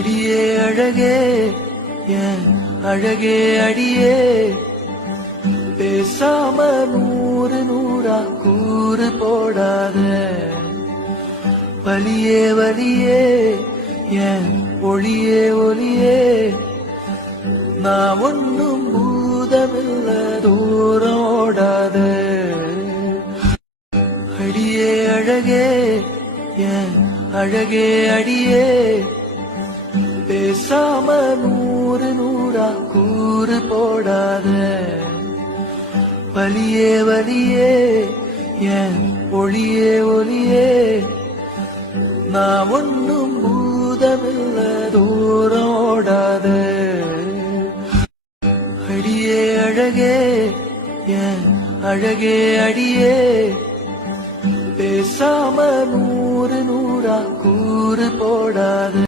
அடியே அழகே என் அழகே அடியே பேசாம நூறு நூறா கூறு போடாத வலியே வலியே என் ஒளியே ஒளியே நான் ஒன்னும் பூதமில்ல தூரம் ஓடாத அடியே அழகே என் அழகே அடியே பேசாம நூறு நூறா கூறு போடாத வலியே வலியே என் ஒளியே ஒளியே நான் ஒன்னும் பூதமில்ல தூரம் ஓடாத அடியே அழகே என் அழகே அடியே பேசாம நூறு நூறா கூறு போடாத